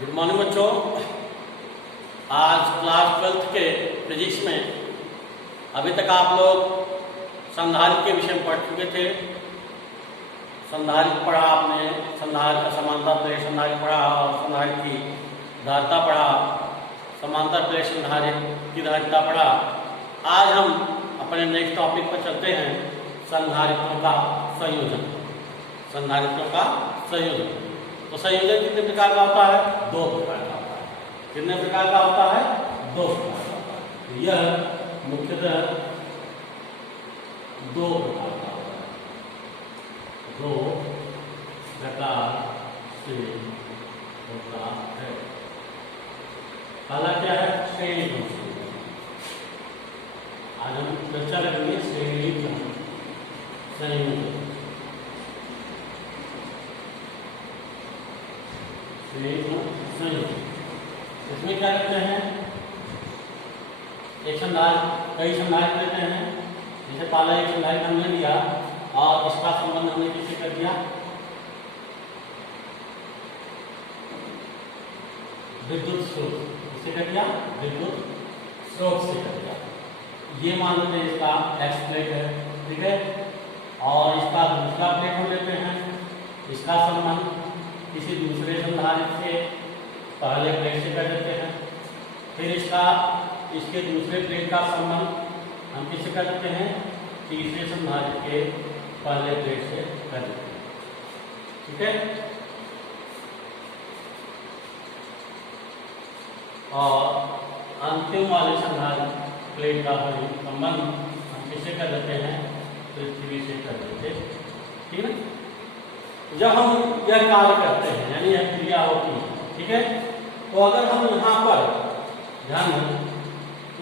Good morning बच्चों। आज class 12th के फिजिक्स में अभी तक आप लोग संधारित्र के विषय में पढ़ चुके थे। संधारित्र पढ़ा आपने, संधारित्र का समांतर प्लेट संधारित्र पढ़ा और संधारित्र की धारिता पढ़ा, समांतर प्लेट संधारित्र की धारिता पढ़ा। आज हम अपने नेक्स्ट टॉपिक पर चलते हैं, संधारित्रों का संयोजन। संधारित्रों का संयोजन। तो संयोजन कितने प्रकार का होता है? दो प्रकार का होता है। कितने प्रकार का होता है? दो प्रकार का होता है। तो यह मुख्यतः दो प्रकार का होता है। दो प्रकार से होता है। पहला क्या है? श्रेणी क्रम। आज हम चर्चा करेंगे श्रेणी क्रम संयोजन। इसमें क्या करते हैं? एक संधारित्र, कई संधारित्र लेते हैं। जैसे पहला एक संधारित्र हमने लिया और इसका संबंध हमने किससे कर दिया? विद्युत स्रोत। किससे कर दिया? विद्युत स्रोत से कर दिया। ये मान लेते हैं इसका एक्स प्लेट है, ठीक है। और इसका दूसरा प्लेट हम लेते हैं। इसका संबंध किसी दूसरे संधारित्र से पहले प्लेट से कर देते हैं। फिर इसके दूसरे प्लेट का संबंध हम किससे कर देते हैं? तीसरे संधारित्र के पहले प्लेट से कर देते हैं, ठीक है। और अंतिम वाले संधारित्र प्लेट का संबंध हम किससे कर देते हैं? पृथ्वी से कर देते हैं, ठीक है। जब हम यह कार्य करते हैं, यानी यह क्रिया होती है, ठीक है, तो अगर हम यहाँ पर ध्यान दें,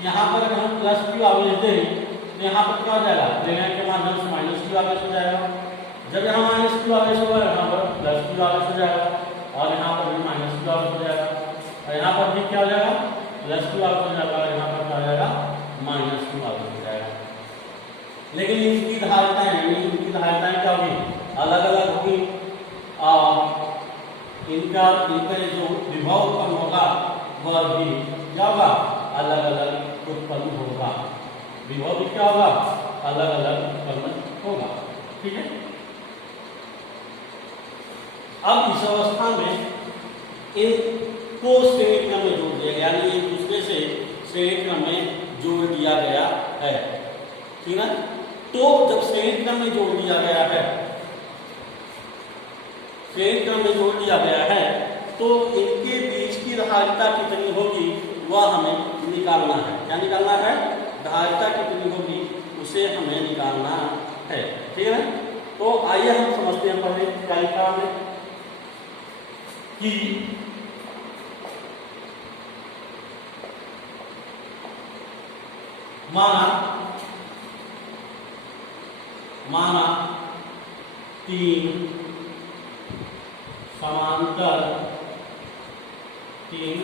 यहाँ पर अगर हम प्लस क्यू आवेश दें तो यहाँ पर क्या हो जाएगा? प्रेरणा के माध्यम से माइनस क्यू आवेश हो जाएगा। जब यहाँ माइनस क्यू आवेश होगा, यहाँ पर प्लस क्यू आवेश हो जाएगा और यहाँ पर भी माइनस क्यू आवेश हो जाएगा और यहाँ पर भी क्या हो जाएगा? प्लस क्यू आवेश हो जाएगा और यहाँ पर क्या हो जाएगा? माइनस क्यू आवेश हो जाएगा। लेकिन इनकी धारिताएं क्या होगी? अलग अलग होगी और इनका जो विभव उत्पन्न होगा वह भी क्या होगा? अलग अलग उत्पन्न होगा। विभव भी क्या होगा? अलग अलग उत्पन्न होगा, ठीक है। अब इस अवस्था में इनको श्रेणी क्रम में जोड़ दिया गया, यानी एक दूसरे से श्रेणी क्रम में जोड़ दिया गया है, ठीक है। तो जब श्रेणी क्रम में जोड़ दिया गया है, श्रेणी क्रम में जोड़ दिया गया है, तो इनके बीच की धारिता कितनी होगी वह हमें निकालना है। क्या निकालना है? धारिता कितनी होगी उसे हमें निकालना है, ठीक है। तो आइए हम समझते हैं पहले क्या लिखा है कि माना तीन समांतर तीन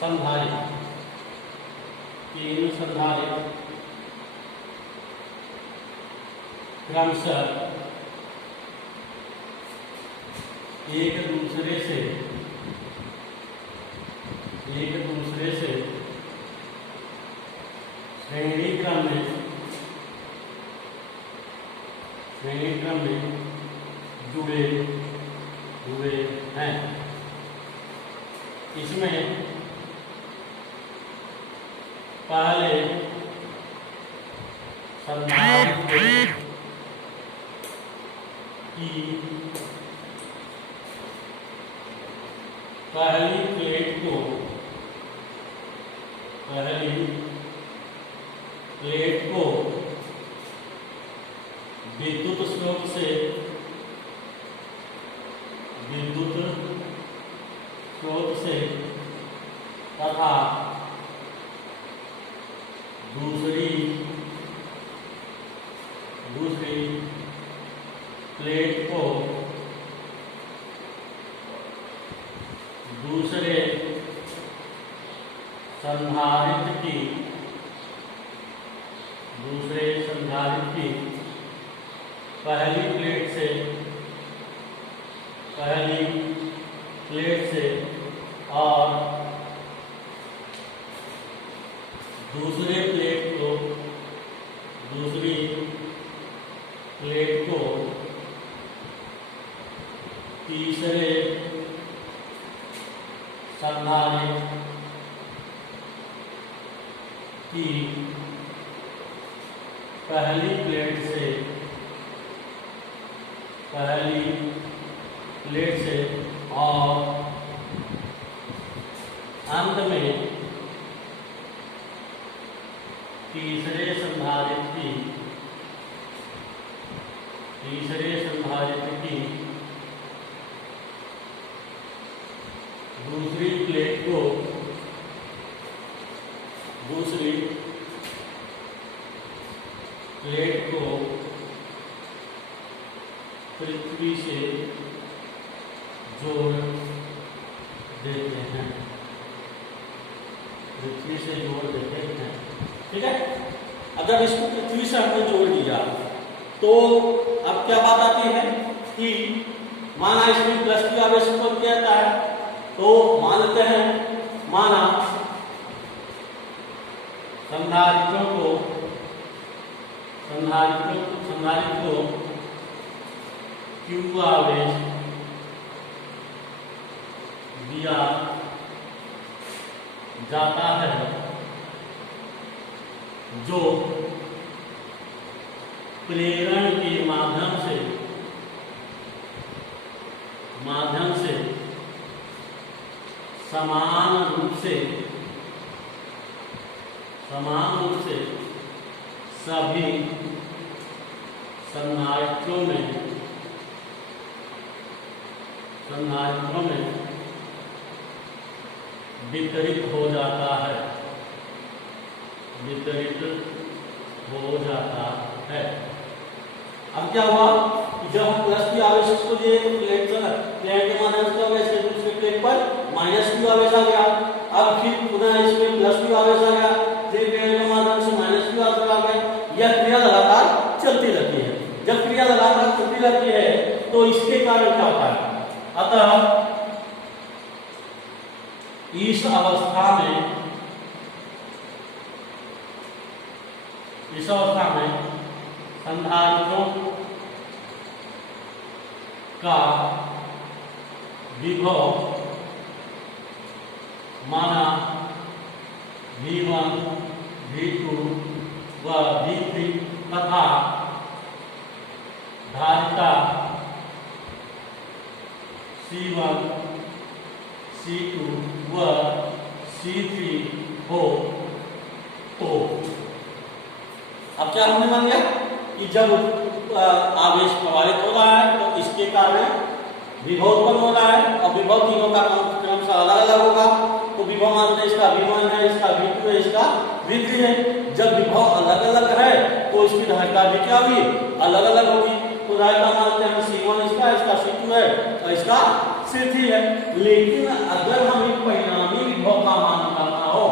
संधारित्र क्रमशः एक दूसरे से श्रेणी क्रम में जुड़े हुए हैं। इसमें पहले संधारित्र की पहली प्लेट को विद्युत स्रोत से तथा दूसरी प्लेट को दूसरे संधारित्र की पहली प्लेट से पहली प्लेट से और दूसरी प्लेट को तीसरे संधारित्र की पहली प्लेट से और अंत में तीसरे संधारित्र की दूसरी प्लेट को पृथ्वी से जोड़ देते हैं। ठीक है। अगर इसको पृथ्वी से हमने जोड़ दिया तो अब क्या बात आती है कि माना इसमें प्लस की आवेश उत्पन्न किया जाता है, तो मान लेते हैं माना संधारित्रों को Q आवेश दिया जाता है जो प्रेरण के माध्यम से समान रूप से सभी संधारित्रों में वितरित हो जाता है। अब क्या हुआ कि जब हम प्लस की आवेश को दिए प्लेट के माध्यम से दूसरे प्लेट पर माइनस की आवेश आ गया। अब फिर पुनः इसमें प्लस की आवेश आ गया, फिर प्लेट के माध्यम से माइनस की आवेश आ गया। यह क्रिया लगातार चलती रहती है। जब क्रिया लगातार चलती रहती है तो इसके कारण क्या होता है? अतः इस अवस्था में संधारित्रों का विभव माना V1, V2 व V3 तथा धारिता C1, C2 व C3 हो तो अब क्या हमने मान लिया कि जब आवेश प्रवाहित हो रहा है तो इसके कारण विभव उत्पन्न हो रहा है और विभव तीनों का क्रम से अलग अलग होगा। तो विभव मानते इसका V1 है, इसका V2 है, इसका V3 है। जब विभव अलग अलग है तो इसकी धारिता भी क्या हुई? अलग अलग होगी। तो धारिता मानते हैं C1 इसका C2 है और इसका C3 है। लेकिन अगर हमें परिणामी विभव का मान निकालना हो,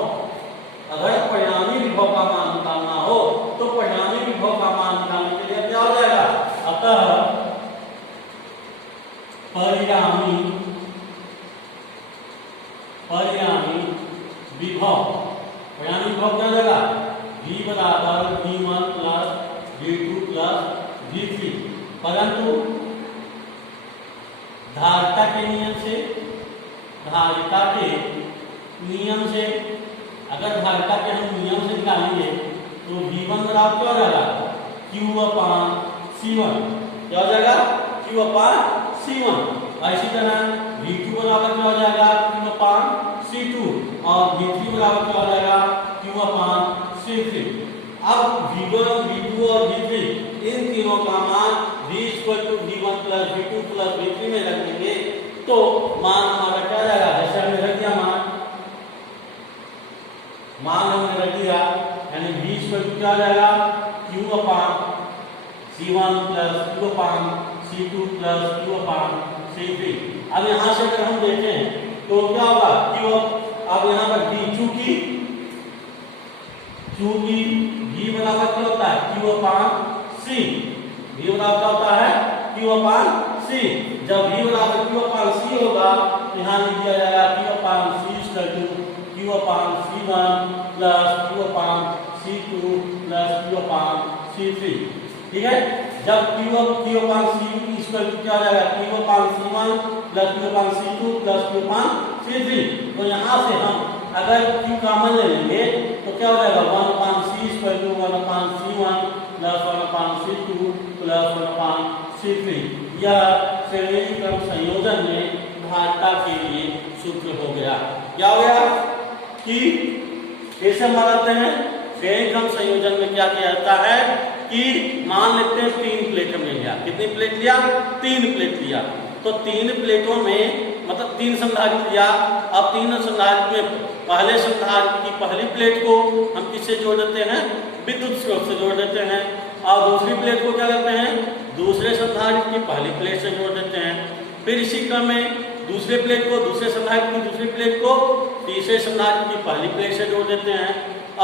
तो परिणामी विभव का मान निकालने के लिए क्या हो जाएगा? अतः परिणामी विभव क्या हो जाएगा? V बराबर V1 plus V2 plus V3। परंतु धारिता के नियम से अगर धारिता के हम नियम से निकालेंगे तो V1 बराबर क्या हो जाएगा? Q/C1। क्या हो जाएगा? Q/C1। और इसी तरह V2 बराबर क्या हो जाएगा? Q/C2 और V3 बराबर क्या हो जाएगा? Q/C3। अब V1, V2 और V3 इन तीनों का मान V=V1 plus V2 plus V3 में रखेंगे तो मान हमारा क्या जाएगा? जैसे हमने रख दिया मान हमने रख दिया, यानी V क्या जाएगा? Q/C1 plus Q/C2 plus Q/C3। अब यहाँ से अगर हम देखें तो क्या होगा? अब यहाँ पर चूंकि V बराबर क्या होता है? Q/C। V बराबर क्या होता है? Q/C। सी। जब v बराबर q अपान c होगा तो यहाँ लिख दिया जाएगा q upon c equal to q upon c1 plus q upon c2 plus q upon c3। ठीक है, जब q upon c equal to क्या हो जाएगा q upon c1 plus q upon c2 plus q upon c3। तो यहाँ से हम अगर q कॉमन ले लेंगे तो क्या हो जाएगा 1 upon c equal to 1 upon c1 plus 1 upon c2 plus 1 upon c3। यह श्रेणी क्रम संयोजन में धारिता के लिए सूत्र हो गया। क्या हो गया कि कैसे मानते हैं श्रेणी क्रम संयोजन में क्या किया जाता है कि मान लेते हैं 3 प्लेट हमने लिया। कितनी प्लेट लिया? 3 प्लेट लिया। तो 3 प्लेटों में मतलब 3 संधारित्र लिया। अब 3 संधारित्र में पहले संधारित्र की पहली प्लेट को हम किससे जोड़ देते हैं? विद्युत स्रोत से जोड़ देते हैं। और दूसरी प्लेट को क्या करते हैं? दूसरे संधारित्र की पहली प्लेट से जोड़ देते हैं। फिर इसी क्रम में दूसरे प्लेट को दूसरे संधारित्र की दूसरी प्लेट को तीसरे संधारित्र की पहली प्लेट से जोड़ देते हैं।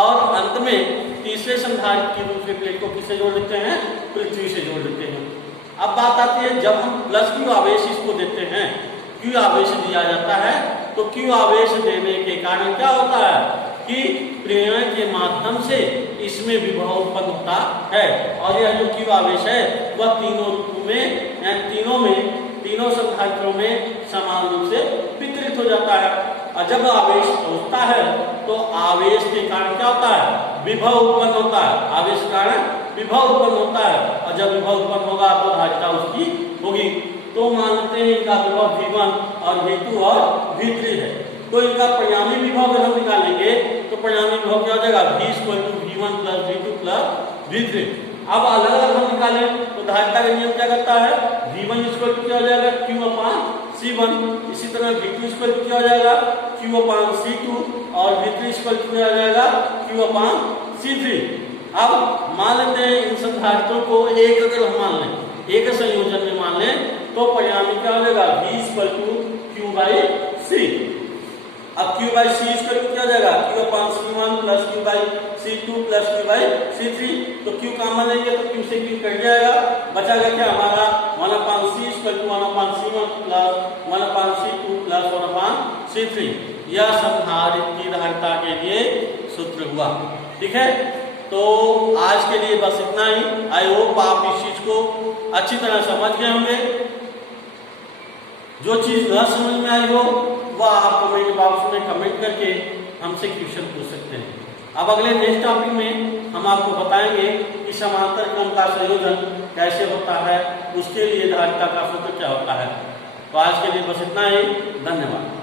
और अंत में तीसरे संधारित्र की दूसरी प्लेट को किससे जोड़ देते हैं? पृथ्वी से जोड़ देते हैं। अब बात आती है जब हम प्लस क्यू आवेश इसको देते हैं, क्यू आवेश दिया जाता है, तो क्यू आवेश देने के कारण क्या होता है कि प्रेरण के माध्यम से इसमें विभव उत्पन्न होता है। और यह जो क्यू आवेश है वह तीनों संधारित्रों में समान रूप से वितरित हो जाता है। और जब आवेश होता है तो आवेश के कारण क्या होता है? विभव उत्पन्न होता है। आवेश के कारण विभव उत्पन्न होता है। और जब विभव उत्पन्न होगा तो धारिता उसकी होगी। तो मानते हैं इनका विभव V1 और V2 और V3 है। तो इनका परिणामी विभव अगर हम निकालेंगे तो परिणामी विभव क्या हो जाएगा? V equal to V1 plus V2 plus V3। अब अलग अलग हम निकालें तो धारिता का नियम क्या करता है? V1 इक्वल टू क्या हो जाएगा? Q upon C1। इसी तरह V2 इक्वल टू क्या हो जाएगा? Q अपान C2 और V3 इक्वल टू क्या हो जाएगा? Q upon C3। अब मान लेते हैं इन संधारित्रों को एक अगर हम मान लें, एक संयोजन में मान लें तो परिणामी क्या हो जाएगा? V equal to Q by C। अब Q by C equal to क्या हो जाएगा? Q upon C1 plus Q by C2 plus Q by C3। तो Q कॉमन लेंगे तो Q से Q कट जाएगा, बचाएगा क्या हमारा 1 upon C equal to 1 upon C1 plus 1 upon C2 plus 1 upon C3। यह संधारित्र की धारिता के लिए सूत्र हुआ। ठीक है, तो आज के लिए बस इतना ही। आई होप आप इस चीज को अच्छी तरह समझ गए होंगे। जो चीज न समझ में आई हो वह आप कमेंट बॉक्स में कमेंट करके हमसे क्वेश्चन पूछ सकते हैं। अब अगले नेक्स्ट टॉपिक में हम आपको बताएंगे कि समांतर क्रम का संयोजन कैसे होता है, उसके लिए धारिता का सूत्र क्या होता है। तो आज के लिए बस इतना ही। धन्यवाद।